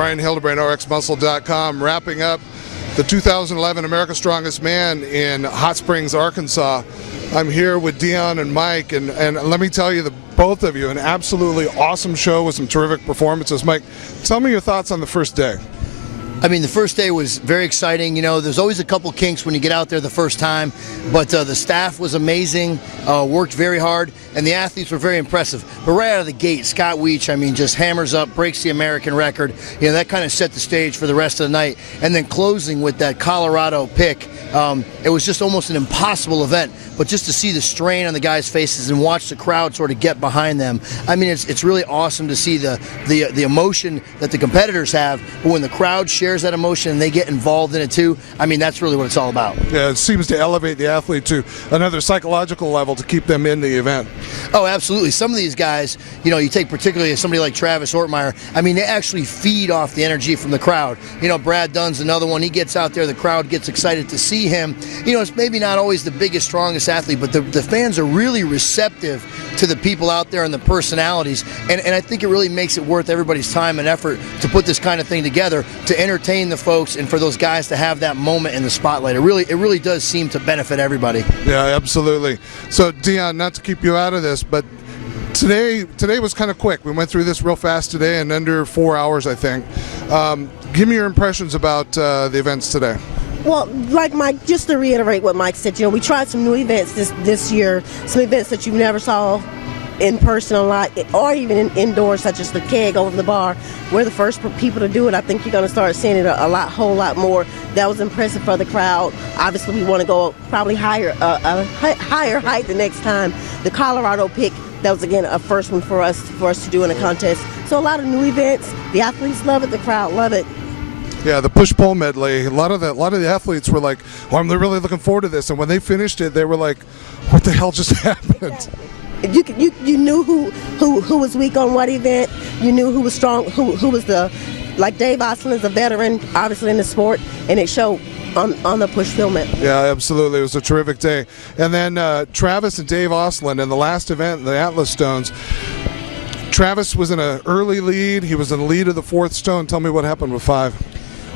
Bryan Hildebrand, RxMuscle.com, wrapping up the 2011 America's Strongest Man in Hot Springs, Arkansas. I'm here with Dionne and Mike, and let me tell you, both of you, an absolutely awesome show with some terrific performances. Mike, tell me your thoughts on the first day. I mean, the first day was very exciting. You know, there's always a couple kinks when you get out there the first time, but the staff was amazing, worked very hard, and the athletes were very impressive. But right out of the gate, Scott Weech, I mean, just hammers up, breaks the American record. You know, that kind of set the stage for the rest of the night. And then closing with that Colorado pick, it was just almost an impossible event. But just to see the strain on the guys' faces and watch the crowd sort of get behind them, I mean, it's really awesome to see the emotion that the competitors have, but when the crowd shares that emotion and they get involved in it too, I mean, that's really what it's all about. Yeah, it seems to elevate the athlete to another psychological level to keep them in the event. Oh, absolutely. Some of these guys, you know, you take particularly somebody like Travis Ortmeyer, I mean, they actually feed off the energy from the crowd. You know, Brad Dunn's another one. He gets out there, the crowd gets excited to see him. You know, it's maybe not always the biggest, strongest athlete, but the fans are really receptive to the people out there and the personalities, and I think it really makes it worth everybody's time and effort to put this kind of thing together to entertain the folks and for those guys to have that moment in the spotlight. It really does seem to benefit everybody. Yeah, absolutely. So Dionne, not to keep you out of this, but today was kind of quick. We went through this real fast today in under 4 hours, I think. Give me your impressions about the events today. Well, like Mike, just to reiterate what Mike said, you know, we tried some new events this year, some events that you never saw in person a lot, or even indoors, such as the keg over the bar. We're the first people to do it. I think you're going to start seeing it a whole lot more. That was impressive for the crowd. Obviously, we want to go probably higher height the next time. The Colorado pick, that was again a first one for us to do in a contest. So a lot of new events. The athletes love it. The crowd love it. Yeah, the push-pull medley. A lot of the athletes were like, "Oh, I'm really looking forward to this." And when they finished it, they were like, "What the hell just happened?" You knew who was weak on what event. You knew who was strong. Who was like Dave Ostlund is a veteran, obviously in the sport, and it showed on the push-pull medley. Yeah, absolutely. It was a terrific day. And then Travis and Dave Ostlund in the last event, the Atlas Stones. Travis was in an early lead. He was in the lead of the fourth stone. Tell me what happened with 5.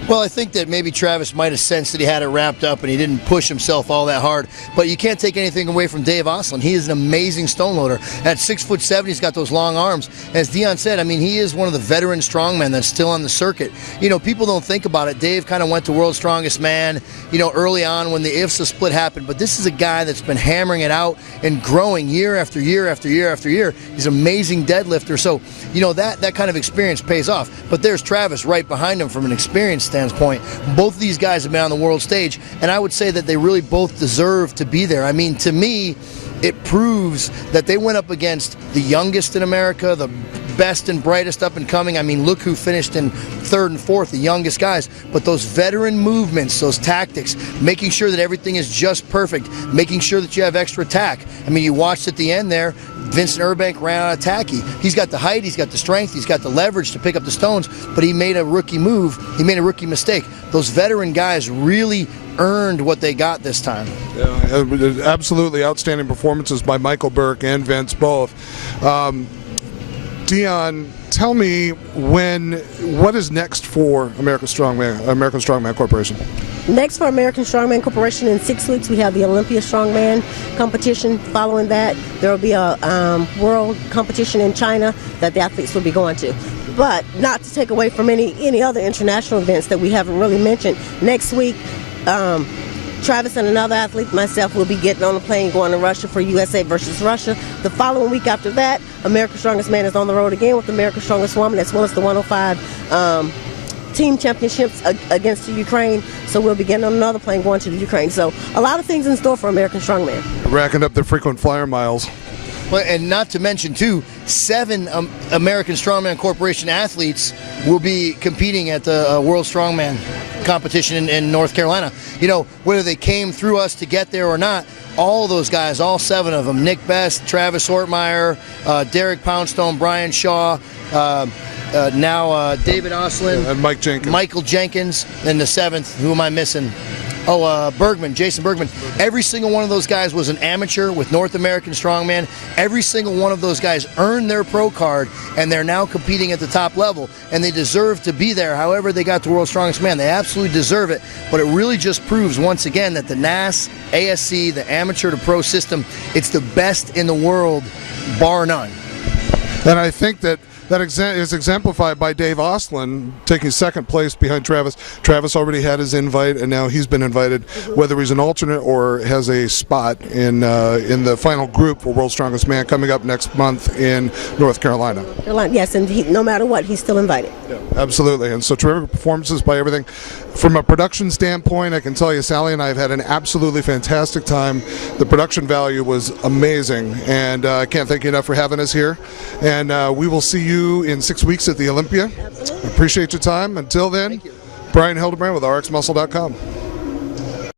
Well, I think that maybe Travis might have sensed that he had it wrapped up and he didn't push himself all that hard. But you can't take anything away from Dave Ostlund. He is an amazing stone loader. At 6'7", he's got those long arms. As Dionne said, I mean, he is one of the veteran strongmen that's still on the circuit. You know, people don't think about it. Dave kind of went to World's Strongest Man, you know, early on when the IFSA split happened. But this is a guy that's been hammering it out and growing year after year after year after year. He's an amazing deadlifter. So, you know, that kind of experience pays off. But there's Travis right behind him from an experience standpoint. Both of these guys have been on the world stage, and I would say that they really both deserve to be there. I mean, to me, it proves that they went up against the youngest in America, the best and brightest up and coming. I mean, look who finished in 3rd and 4th, the youngest guys. But those veteran movements, those tactics, making sure that everything is just perfect, making sure that you have extra tack. I mean, you watched at the end there, Vincent Urbank ran out of tacky. He's got the height, he's got the strength, he's got the leverage to pick up the stones, but he made a rookie move, he made a rookie mistake. Those veteran guys really earned what they got this time. Yeah, absolutely outstanding performances by Michael Burke and Vince both. Dionne, tell me what is next for American Strongman Corporation? Next for American Strongman Corporation, in 6 weeks we have the Olympia Strongman competition. Following that, there will be a world competition in China that the athletes will be going to. But not to take away from any other international events that we haven't really mentioned. Next week, Travis and another athlete, myself, will be getting on a plane going to Russia for USA versus Russia. The following week after that, America's Strongest Man is on the road again with America's Strongest Woman, as well as the 105 team championships against the Ukraine. So we'll be getting on another plane going to the Ukraine. So a lot of things in store for American Strongman. Racking up their frequent flyer miles. Well, and not to mention, too, 7 American Strongman Corporation athletes will be competing at the World Strongman competition in North Carolina. You know, whether they came through us to get there or not, all those guys, all 7 of them, Nick Best, Travis Ortmeyer, Derek Poundstone, Brian Shaw, now David Ostlund, and Mike Jenkins. Michael Jenkins, and the 7th, who am I missing? Jason Bergman. Every single one of those guys was an amateur with North American Strongman. Every single one of those guys earned their pro card, and they're now competing at the top level, and they deserve to be there. However they got to World's Strongest Man, they absolutely deserve it. But it really just proves once again that the NAS, ASC, the amateur to pro system, it's the best in the world, bar none. And I think that is exemplified by Dave Oslin taking second place behind Travis. Travis already had his invite, and now he's been invited, whether he's an alternate or has a spot in the final group for World's Strongest Man coming up next month in North Carolina. Yes, and no matter what, he's still invited. Yeah, absolutely. And so terrific performances by everything. From a production standpoint, I can tell you Sally and I have had an absolutely fantastic time. The production value was amazing, and I can't thank you enough for having us here. And we will see you in 6 weeks at the Olympia. Absolutely. Appreciate your time. Until then, Bryan Hildebrand with RxMuscle.com.